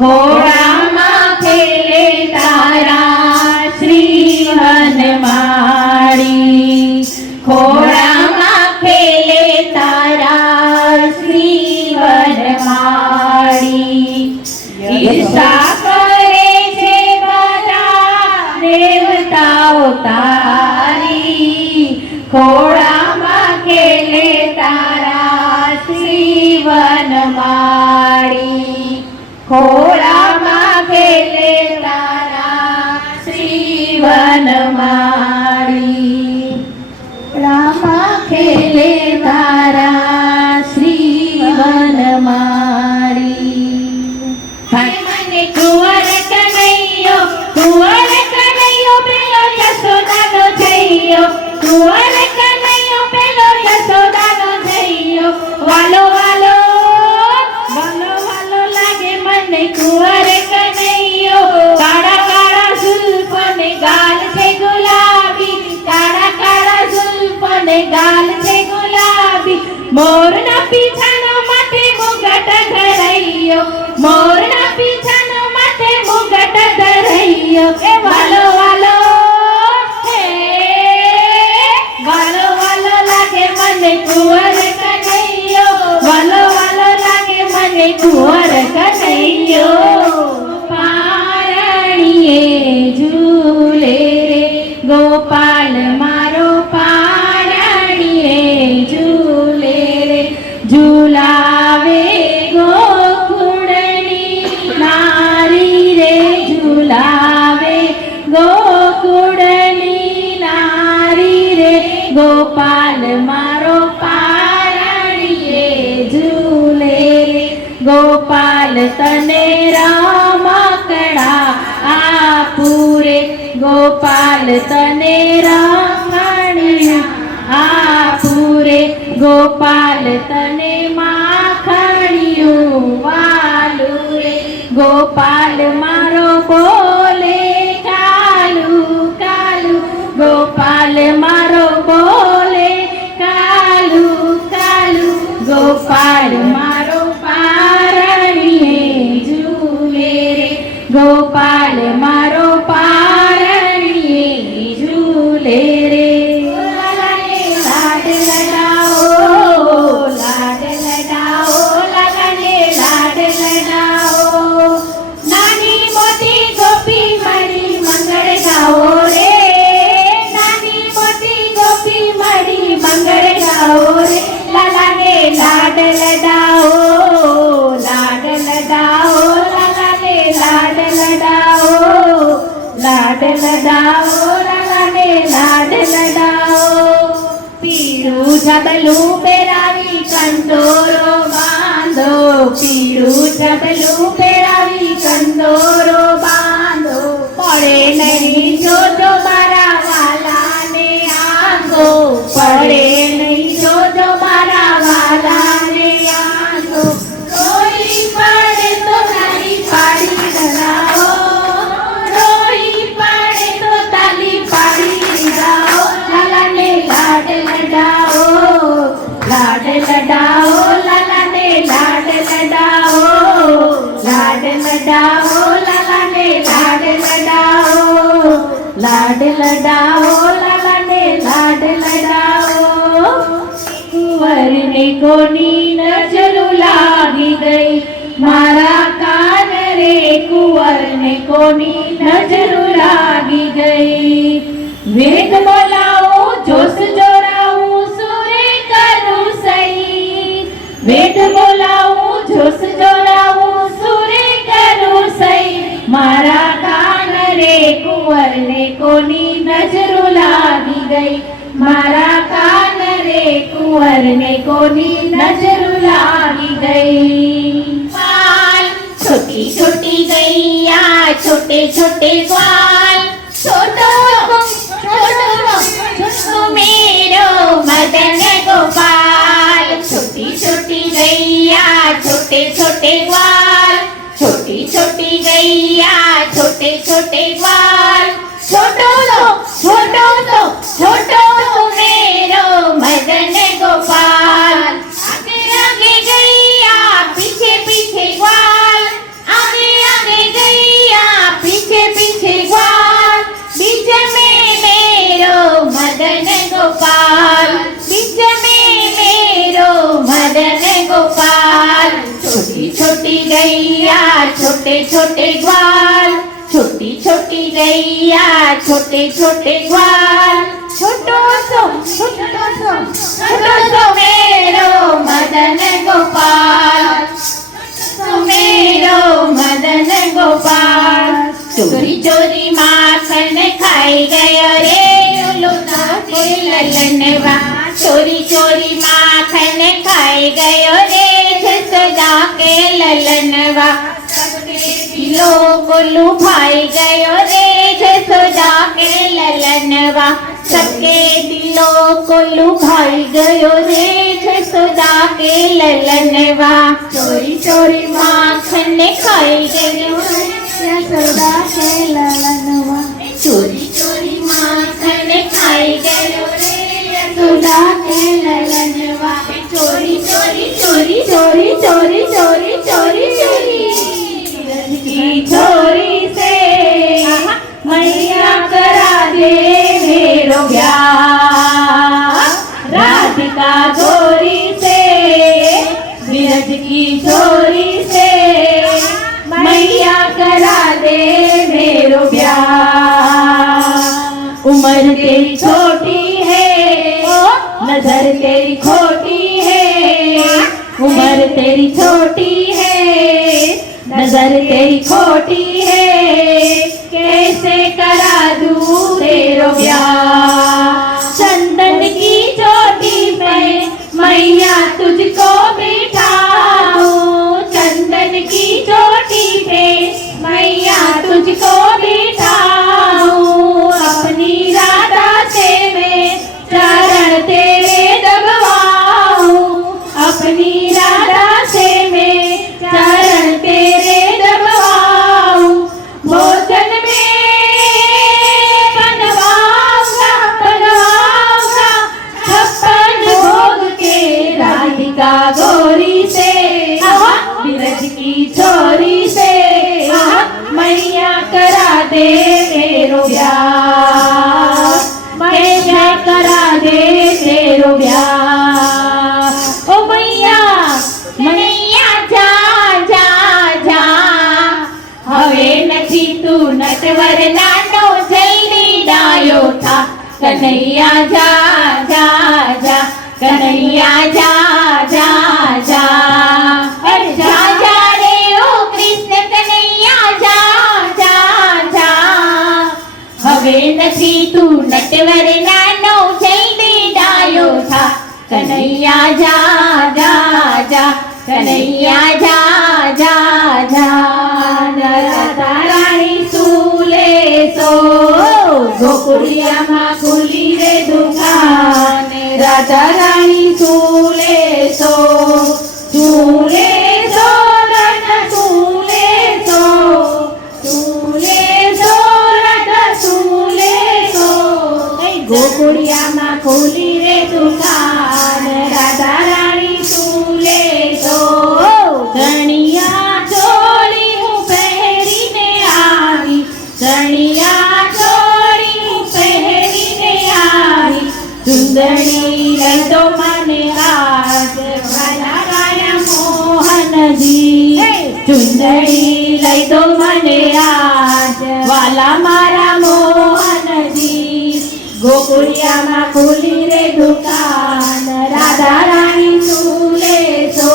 ખોળામાં ખેલે તારા શ્રી વનમાળી, ખોળામાં ખેલે તારા શ્રી વનમાળી. ઈર્ષા કરે છે બધા દેવતાઓ તારી, ખોળામાં ખેલે તારા શ્રી વનમાળી, ખોળામાં ખેલે તારા શ્રી વનમાળી. ખોળામાં ખેલે તારા શ્રી વનમાળી. મને કુંવર કનૈયો, કુંવર કનૈયો પેલો યશોદાનો જઈયો, કુંવર કનૈયો પેલો યશોદાનો જઈયો. વાલો વાલો વાલો વાલો લાગે મને કુંવર કનૈયો. કાળા કાળા ઝુલ્ફ ને ગાલ છે ગુલાબી, કાળા કાળા ઝુલ્ફ ને ગાલ છે ગુલાબી. મોરના પીછાનો માથે મુગટ ધરાઈયો, મોરના પીછાનો માથે મુગટ ધરાઈયો. એ વાલો વાલો હે વાલો વાલો લાગે મને કુંવર કનૈયો, વાલો વાલો લાગે મને કુંવર કનૈયો. પારણીએ ઝૂલે રે ગોપાલ મારો, પારણીએ ઝૂલે રે ઝૂલાવે ગોકુળની નારી રે, ઝૂલાવે ગોકુળની નારી રે. ગોપાલ મારો પારણીએ ઝૂલે રે, ગોપાલ તને રમકડા આપું રે, ગોપાલ તને રમકડા આપું રે. ગોપાલ તને માખણિયું વાલું રે, ગોપાલ મારો બોલે કાલુ કાલુ, ગોપાલ મારો બોલે કાલુ કાલુ. ગોપાલ મારો પારણીએ ઝૂલે રે, ગોપાલ મારો પારણીએ ઝૂલે રે. લાડ લડાઓ લાડ લડાઓ, લાલાને લાડ લડાઓ. નાની મોટી ગોપી મળી મંગળ ગાઓ રે, નાની મોટી ગોપી મળી મંગળ ગાઓ રે. લાલાને લાડ લડાઓ લાડ લડાઓ, લાલાને લાડ લડાઓ લાડ લડાઓ, લાલાને લાડ લડાઓ. પીળું ઝબલું પહેરાવી કંદોરો બાંધો, પીળું ઝબલું પહેરાવી કંદોરો બાંધો. પડે નહીં જોજો મારા વાલાને આંગો, પડે નહીં જોજો મારા વાલાને આંગો. રોઈ પડે તો તાલી પાડી ડરાવો, રોઈ પડે તો તાલી પાડી ડરાવો. લાલાને લાડ લડાઓ લાડ લડાઓ, લાલાને લાડ લડાઓ લાડ લડાઓ, લાલાને લાડ લડાઓ લાડ લડાઓ, લાલાને લાડ લડાઓ. કુંવરને કોની નજર લાગી ગઈ મારા કાન રે, કુંવરને કોની નજર લાગી ગઈ. વેદ બોલાવું જોશ જોડાવું સુરે કરું સહી, વેદ બોલાવું જોશ જોડાવું સુરે કરું સહી. મારા કાન રે કુંવરને કોની નજર લાગી ગઈ, મારા કાન રે કુંવરને કોની નજર લાગી ગઈ. બાલ છોટી છોટી ગૈયા છોटे छोटे ग्वाल, छोटो छोटो मेरो मदन गोपाल. छोटी छोटी गैया छोटे छोटे ग्वाल, छोटी छोटी गैया छोटे छोटे ग्वाल. छोटो छोटो मेरो मदन गोपाल. आगे आगे गैया पीछे पीछे ग्वाल, आगे गैया छोटे छोटे ग्वाल, छोटी छोटी गैया छोटे छोटे ग्वाल, छोटो सो मेरो मदन गोपाल, मेरो मदन गोपाल। चोरी चोरी माखन खाई गयो रे उल्लू के ललनवा, चोरी चोरी माखन खाई गयो रे जसोदा के ललनवा, दिलो को लुभाई गयो रे जसोदा के ललनवा, सबके दिलों को लुभाई गयो रे जसोदा के ललनवा। चोरी चोरी माखन खाई गयो रे जसोदा के ललनवा, चोरी चोरी माखन खाई गयो रे जसोदा के ललनवा, चोरी चोरी चोरी चोरी चोरी चोरी चोरी चोरी की चोरी से मैया करा दे मेरो ब्याह, राधिका गोरी से विरज की चोरी से मैया करा दे मेरो ब्याह। उम्र तेरी छोटी है नजर तेरी खोटी है, उम्र तेरी छोटी है नजर तेरी खोटी है, कैसे करा दूं तेरो ब्याह। चंदन की चोटी पे मैया तुझको बिठा दूं, चंदन की चोटी पे मैया तुझको बिठा दूं, अपनी राधा से मैं चरण तेरे दबवाऊं, अपनी राधा से मैं चरण तेरे दबवाऊं, भोजन में बनवाऊंगा बनवाऊंगा छप्पन भोग के राधिका गोरी से विरज की छोरी से मैया करा दे मेरो ब्याह, मैया करा दे तेरो ब्याह। ओ मैया मैया जा जा जा, હવે નથી તું નટવર નાનો જલ્દી ડાયો થા, કનૈયા जा जा जा, કનૈયા जा जा जा, અરે जा जा રે ઓ કૃષ્ણ કનૈયા जा जा जा, હવે નથી તું નટવર નાનો જલ્દી ડાયો થા, કનૈયા जा जा जा, કનૈયા जा जा जा। રાધા રાણી સુલે સો ગોકુળિયામાં ખુલી રે દુકાન, રાધા રાણી સુલે સો ઝૂલે સો રાધા ઝૂલે સો, ઝૂલે સો રાધા ઝૂલે સો, ગોકુળિયામાં ખુલી રે દુકાન, રાધા રાણી સુલે સો। ધણિયા ચોળી હું પહેરીને આવી, ધણિયા ચોળી હું પહેરીને આવી, ચુંદડી લઈ દો મને આજ વાલા વાલા મોહનજી, ચુંદડી લઈ દો મને આજ વાલા મારા મોહનજી, ગોકુળિયામાં ખુલી રે દુકાન, રાધા રાણી સુલે સો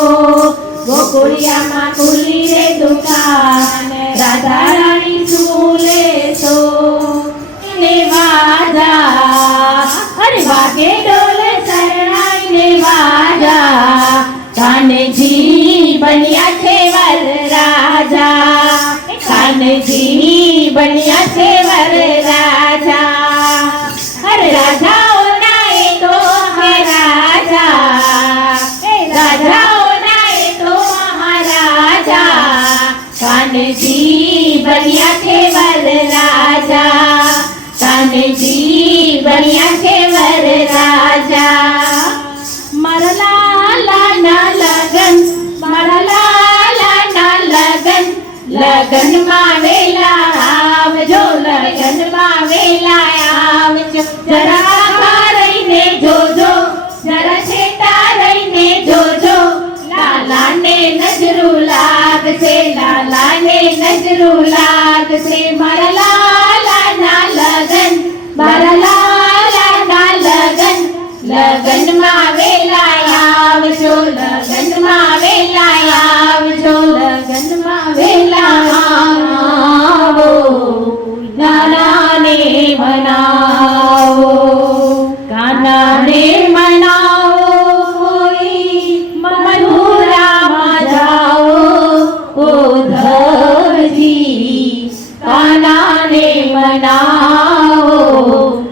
ગોકુળિયામાં ખુલી રે દુકાન, રાધા રાણી સુલે સો। ને વાજા અરે વાગે ડોલ શરણાઈને વાજા, કાનજી બન્યા છે વર રાજા, કાનજી બન્યા છે વર રાજા, અરે રાજાઓના એ તો મહારાજા, રાજાઓના એ તો મહારાજા, કાનજી બન્યા છે વર રાજા, કાનજી બન્યા છે વર રાજા। મારા લાલાના લગન, મારા લાલાના લગન, લગનમાં વેલા આવજો, લગનમાં વેલા આવજો, જરા આઘા રહીને જોજો, જરા છેટા રહીને જોજો, લાલાને નજરું લાગજો, આવશે લાલાને નજરું લાગશે મારા લાલાના લગન મારા લાલાના લગન લગનમાં વેલા આવજો લગનમાં વેલા આવજો લગનમાં વેલા આવો નાનાને મનાવો કાનાને મનાવો કોઈ મથુરામાં જાઓ ઉદ્ધવજી કાનાને મનાવો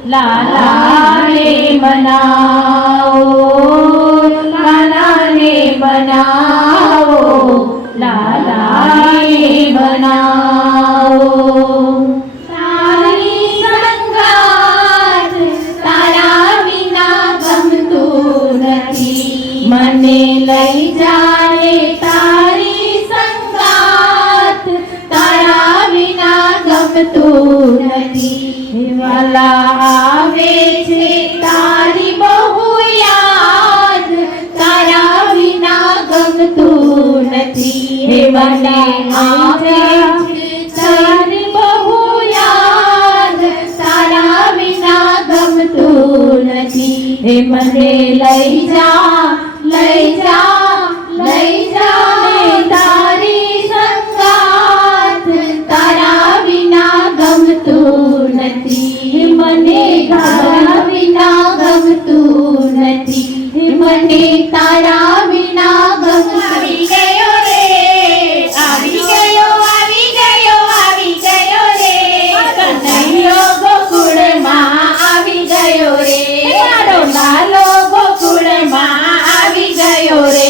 લાલાને મનાવો કાનાને મનાવો લાલાને મનાવો તારી સંગાત તારા વિના ગમતું નથી મને લઈ જાને તારી સંગાત તારા વિના ગમતું નથી વાલા આવે છે તારી બહુ યાદ તારા વિના ગમતું નથી મને આવે છે તારી બહુ યાદ તારા વિના ગમતું નથી મને લઈ જા લઈ જા લઈ જા ને તારી સંગાત તારા વિના ગમતું નથી મને તારા વિના ગમતું નથી મને તારા વિના આવી ગયો રે આવી ગયો આવી ગયો આવી ગયો રે કનૈયો ગોકુળમાં આવી ગયો રે મારો લાલો ગોકુળમાં આવી ગયો રે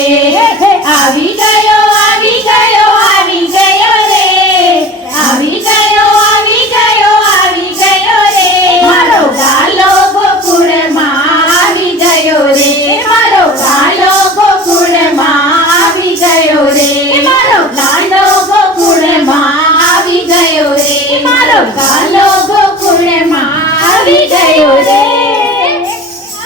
આવી ગયો આવી ગયો આવી ગયો રે આવી ગયો આવી ગયો આવી ગયો રે મારો લાલો ગોકુળમાં આવી ગયો રે મારો લાલો ગોકુળમાં આવી ગયો રે મારો લાલો ગોકુળમાં આવી ગયો રે મારો લાલો ગોકુળમાં આવી ગયો રે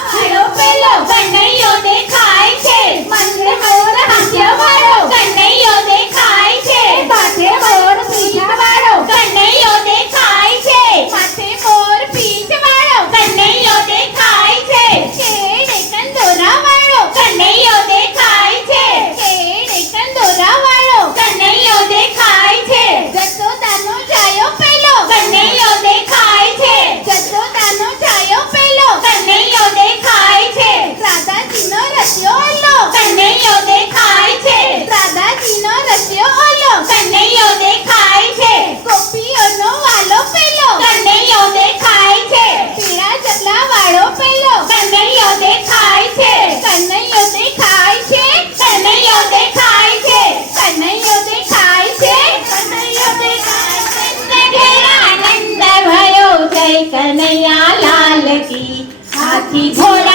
હાલો પેલો કનૈયો દેખાય છે મંદિર મોર હાસ્ય વાળો કનૈયો દેખાય છે માથે મોર પીછ વાળો કનૈયો દેખાય છે માથે મોર પીછ વાળો કનૈયો દેખાય છે કેડે કંદોરા વાળો કનૈયો દેખાય છે કેડે કંદોરા વાળો કનૈયો દેખાય છે જસોદાનો છાયો પેલો કનૈયો દેખાય છે જસોદાનો છાયો પેલો કનૈયો દેખાય છે રાધાજીનો રસ્યો ઓલો કનૈયો દેખાય છે રાધાજીનો રસ્યો ઓલો કનૈયો દેખાય છે ગોપીઓનો વાલો પેલો કનૈયો દેખાય છે પીળા ચપલા વાળો પેલો કનૈયો દેખાય છે કનૈયો દેખાય છે કનૈયો દેખાય છે કનૈયો દેખાય છે કનૈયો દેખાય છે ઘેર આનંદ ભયો જય કનૈયા લાલ કી હાથી ઘોડા